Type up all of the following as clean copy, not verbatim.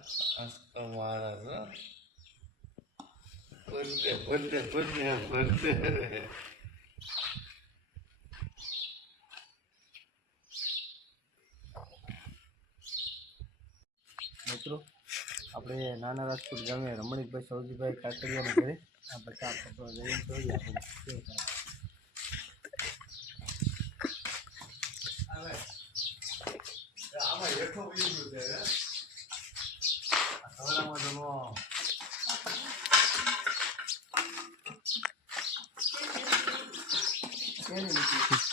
hasta Mara, fuerte. મિત્રો આપણે નાના રાજકોટ ગામે રમણીકભાઈ સૌજીભાઈ કાકડિયાના ઘરે આ બધા ફોટો જઈને જોઈએ આપણે કેવું થાય. આમાં હેઠો બીજું છે સવારમાં જમો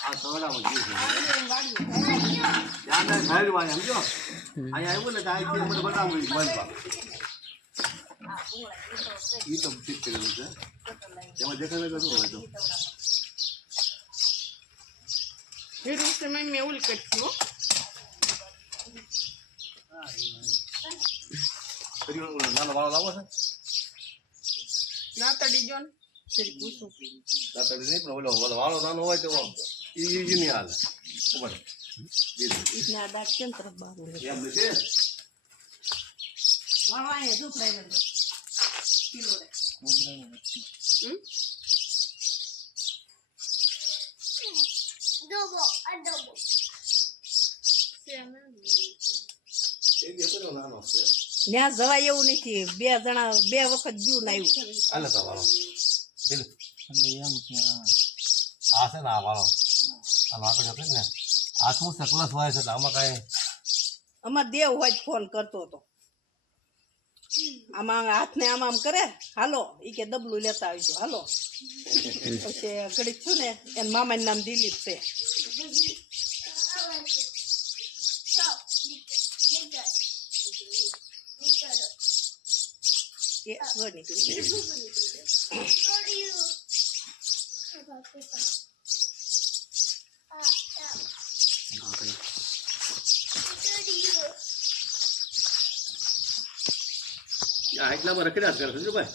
આ સવડામાં જીવ છે ત્યાં ઘરવાળી સમજો અહીંયા આવ્યું ને ત્યાં મને બતાવું બનવા એ તો ઠીક કરેલું છે એમાં દેખાડે તો શું હોય તો फिर उस समय मैं उल करती हूँ નાનો વાળો લાવો છે ना तड़ी जोन तेरी पूछो દાંતડી નહીં પણ ઓલો વાળો નાનો હોય તો એ નહીં હાલે ખબર इतना दाग केम तरफ बाहर એમ નથી वहाँ है धूप रहे तो किलो रे Adobo. એ દેખો નાનો છે ત્યાં જવાય એવું નથી બે જણા બે વખત જીવ ના આવ્યું હાલે તો વાળો એમ કે આ છે ને આ વાળો આ લાકડી આપે ને આ શું છે પ્લસ હોય છે આમાં કાંઈ અમાર દેવ હોય ફોન કરતો હતો આમાં હાથને આમ કરે હાલો ઈ કે ડબલું લેતા આવજો હાલો પછી ઘડીક છું ને એન મામાનું નામ દિલીપ છે એ આગળ નીકળી એટલામાં રખડ્યા જ કરે સમજો ભાઈ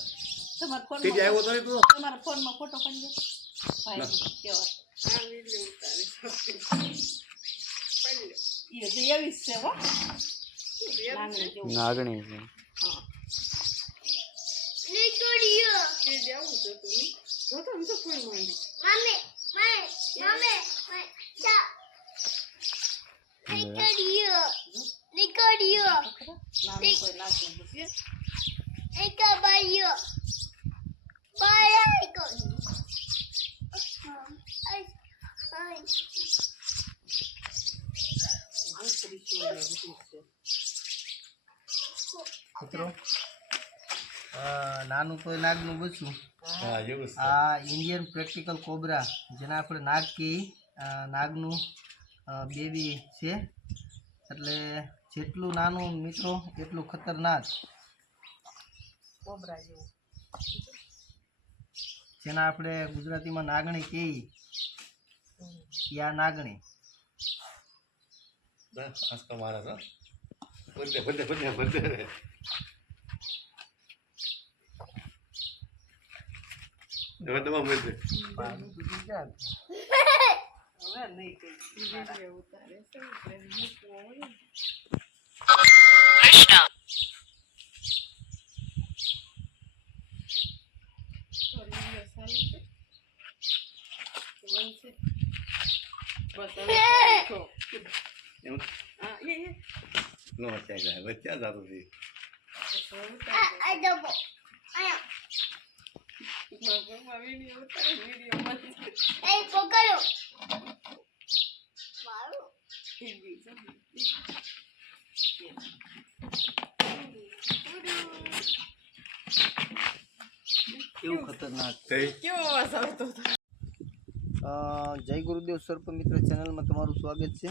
તમારા તે જે ફોનમાં આવ્યો તો તમારા ફોનમાં ફોટો પાડી દો ભાઈ કેવા એ જે એવી છે હો નાંગણી જેવું નાગણી છે હા Nicodio. તે જાવું તો તું જો તો હું તો ફોન માંડી Mami. Cha. Nicodio. નાનું કોઈ નાખ્યું પછી Caballo. Baraco. Ay. મિત્રો નાનું કોઈ નાગનું બચ્યું હા એવું છે આ ઇન્ડિયન પ્રેક્ટિકલ કોબરા જેને આપણે નાગ કહી નાગનું બેબી છે એટલે જેટલું નાનું મિત્રો એટલું ખતરનાક કોબરા જેવું જેના આપણે ગુજરાતીમાં નાગણી કહી આ નાગણી બસ હસતો મારે તો બધે દવા મળશે હવે નહીં કઈ વિડિયો ઉતારે છે એટલે મૂકવો હોય નો ચાલ્યા વચ્ચે જાતું છે Adobo. Ay, pócalo. Wow. કેવું ખતરનાક કેવો અવાજ આવતો હતો જય ગુરુદેવ સર્પ મિત્ર ચેનલમાં તમારું સ્વાગત છે.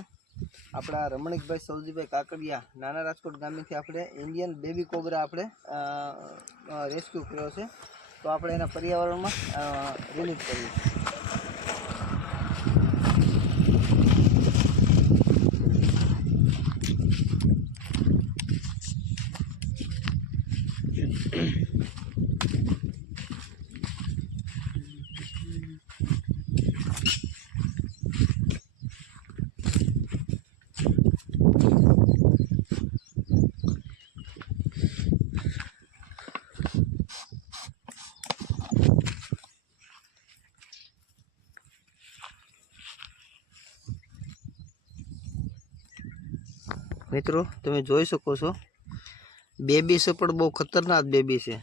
આપણા રમણીકભાઈ સૌજીભાઈ કાકડિયા નાના રાજકોટ ગામેથી આપણે ઇન્ડિયન બેબી કોબરા આપણે રેસ્ક્યુ કર્યો છે. તો આપણે એના પર્યાવરણમાં રિલીઝ કરીએ. મિત્રો તમે જોઈ શકો છો બેબી છે પણ બહુ ખતરનાક બેબી છે.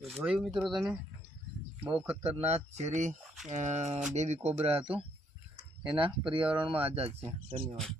તો જોયું મિત્રો તમે બહુ ખતરનાક ઝેરી બેબી કોબરા હતું એના પર્યાવરણમાં આઝાદ છે. ધન્યવાદ.